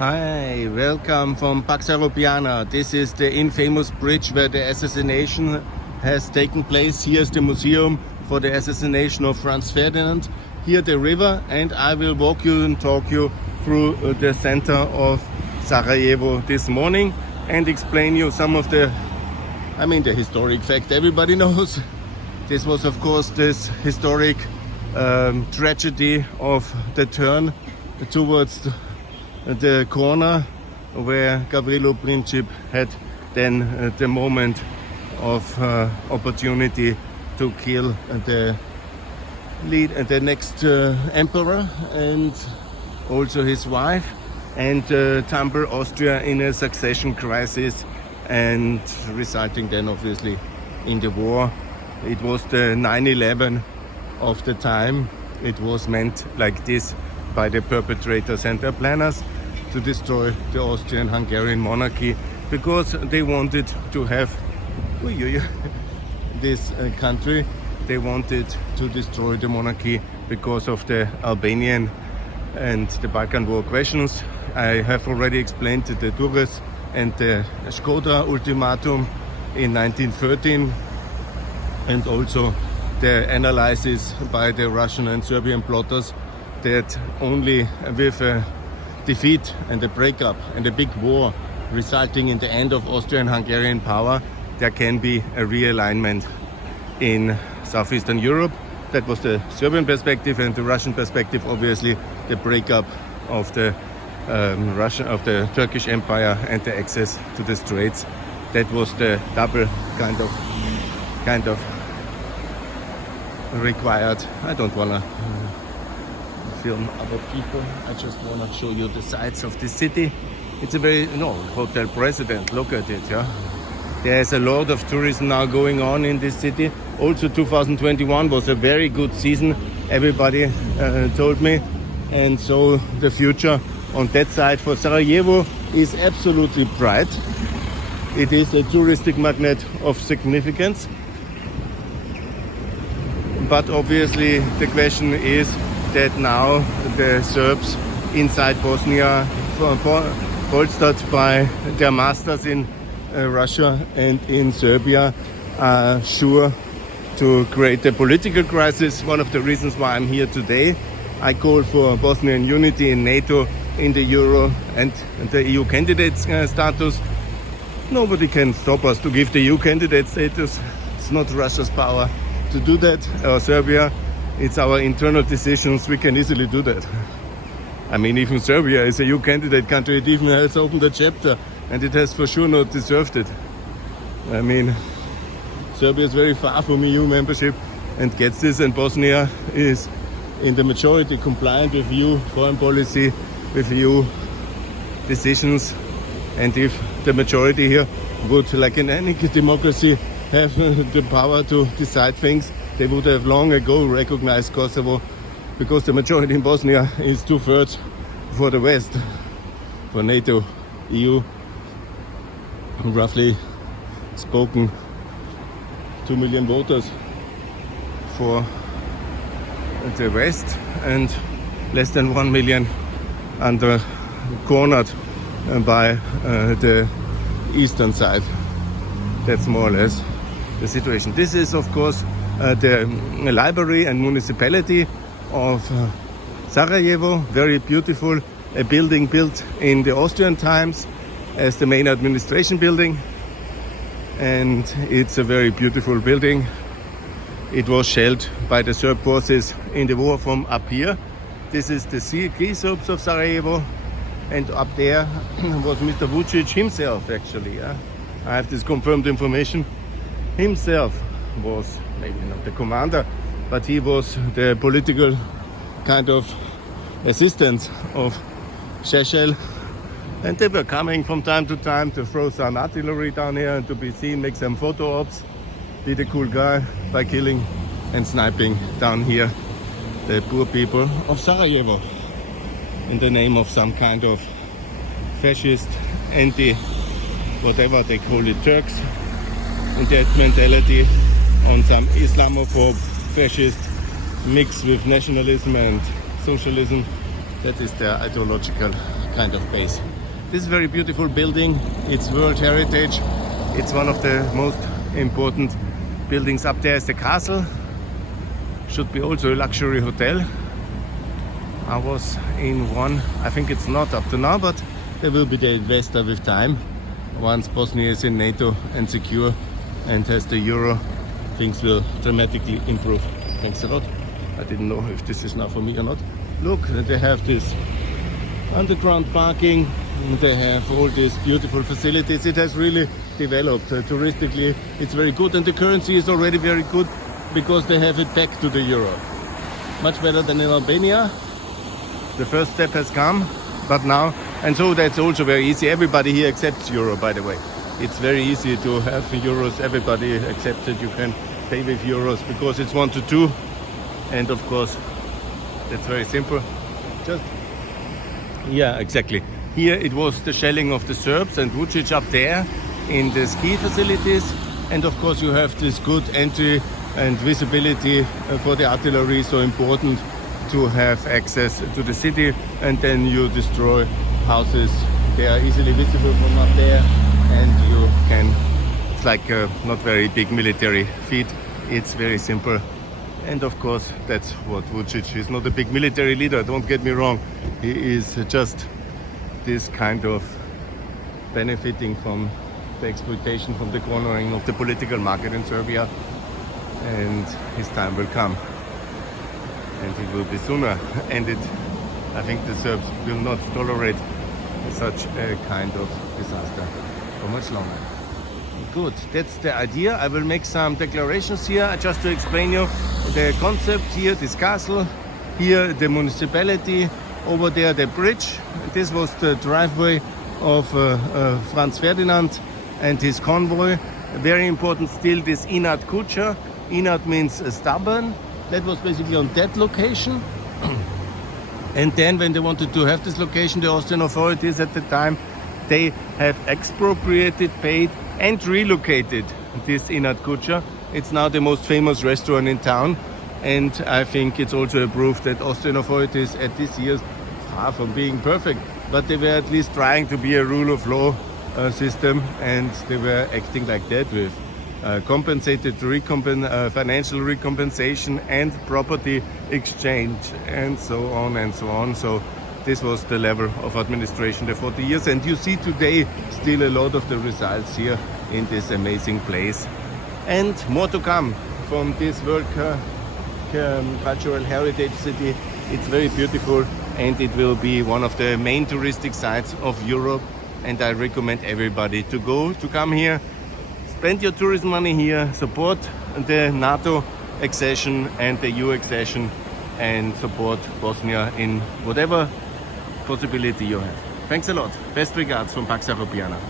Hi, welcome from Pax Europiana. This is the infamous bridge where the assassination has taken place. Here's the museum for the assassination of Franz Ferdinand. Here the river, and I will walk you and talk you through the center of Sarajevo this morning and explain you some of the historic fact everybody knows. This was of course this historic tragedy of the turn towards the corner where Gavrilo Princip had then the moment of opportunity to kill the next emperor and also his wife, and tumble Austria in a succession crisis, and resulting then obviously in the war. It was the 9/11 of the time. It was meant like this by the perpetrators and their planners to destroy the Austrian-Hungarian monarchy, because they wanted to have this country. They wanted to destroy the monarchy because of the Albanian and the Balkan War questions. I have already explained the Dures and the Škoda ultimatum in 1913, and also the analysis by the Russian and Serbian plotters that only with a defeat and a breakup and a big war resulting in the end of Austrian-Hungarian power, there can be a realignment in Southeastern Europe. That was the Serbian perspective, and the Russian perspective, obviously, the breakup of the Turkish Empire and the access to the Straits. That was the double kind of required. I don't wanna film other people. I just want to show you the sights of the city. It's a Hotel President. Look at it, yeah. There's a lot of tourism now going on in this city. Also 2021 was a very good season, everybody told me. And so the future on that side for Sarajevo is absolutely bright. It is a touristic magnet of significance. But obviously the question is that now the Serbs inside Bosnia, bolstered by their masters in Russia and in Serbia, are sure to create a political crisis. One of the reasons why I'm here today. I call for Bosnian unity in NATO, in the Euro and the EU candidate status. Nobody can stop us to give the EU candidate status. It's not Russia's power to do that, or Serbia. It's our internal decisions. We can easily do that. I mean, even Serbia is a EU candidate country. It even has opened a chapter, and it has for sure not deserved it. I mean, Serbia is very far from EU membership and gets this, and Bosnia is in the majority compliant with EU foreign policy, with EU decisions. And if the majority here would, like in any democracy, have the power to decide things, they would have long ago recognized Kosovo, because the majority in Bosnia is 2/3 for the West, for NATO, EU, roughly spoken 2 million voters for the West, and less than 1 million cornered by the eastern side. That's more or less the situation. This is of course the library and municipality of Sarajevo, very beautiful, a building built in the Austrian times as the main administration building, and it's a very beautiful building. It was shelled by the Serb forces in the war from up here. This is the key slopes of Sarajevo, and up there was Mr. Vucic himself actually. Yeah? I have this confirmed information. Himself was maybe not the commander, but he was the political kind of assistant of Šešelj, and they were coming from time to time to throw some artillery down here and to be seen, make some photo ops. Did a cool guy by killing and sniping down here the poor people of Sarajevo in the name of some kind of fascist, whatever they call it, Turks, and that mentality on some Islamophobe, fascist mix with nationalism and socialism. That is their ideological kind of base. This is a very beautiful building. It's World Heritage. It's one of the most important buildings. Up there is the castle. Should be also a luxury hotel. I was in one. I think it's not up to now, but there will be the investor with time. Once Bosnia is in NATO and secure and has the euro, things will dramatically improve. Thanks a lot. I didn't know if this is now for me or not. Look, they have this underground parking. They have all these beautiful facilities. It has really developed touristically. It's very good, and the currency is already very good because they have it back to the euro. Much better than in Albania. The first step has come, but now, and so that's also very easy. Everybody here accepts euro, by the way. It's very easy to have euros. Everybody accepts it. You can pay with euros because it's 1 to 2, and of course, that's very simple. Just, yeah, exactly. Here it was the shelling of the Serbs and Vucic up there in the ski facilities, and of course you have this good entry and visibility for the artillery, so important to have access to the city, and then you destroy houses. They are easily visible from up there, and you can, it's like a not very big military feat. It's very simple, and of course that's what Vucic is. Not a big military leader, don't get me wrong. He is just this kind of benefiting from the exploitation, from the cornering of the political market in Serbia, and his time will come, and it will be sooner. And I think the Serbs will not tolerate such a kind of disaster for much longer. Good, that's the idea. I will make some declarations here just to explain you the concept here. This castle, here the municipality, over there the bridge. This was the driveway of Franz Ferdinand and his convoy. Very important still, this Inat Kucha. Inat means stubborn. That was basically on that location. And then when they wanted to have this location, the Austrian authorities at the time, they have expropriated, paid and relocated this Inat Kucha. It's now the most famous restaurant in town. And I think it's also a proof that Austrian authorities at this year's, far from being perfect, but they were at least trying to be a rule of law system, and they were acting like that with compensated financial recompensation and property exchange and so on and so on. So this was the level of administration the 40 years, and you see today still a lot of the results here in this amazing place, and more to come from this World Cultural Heritage City. It's very beautiful, and it will be one of the main touristic sites of Europe, and I recommend everybody to come here, spend your tourism money here, support the NATO accession and the EU accession, and support Bosnia in whatever possibility you have. Thanks a lot. Best regards from Pax Europiana.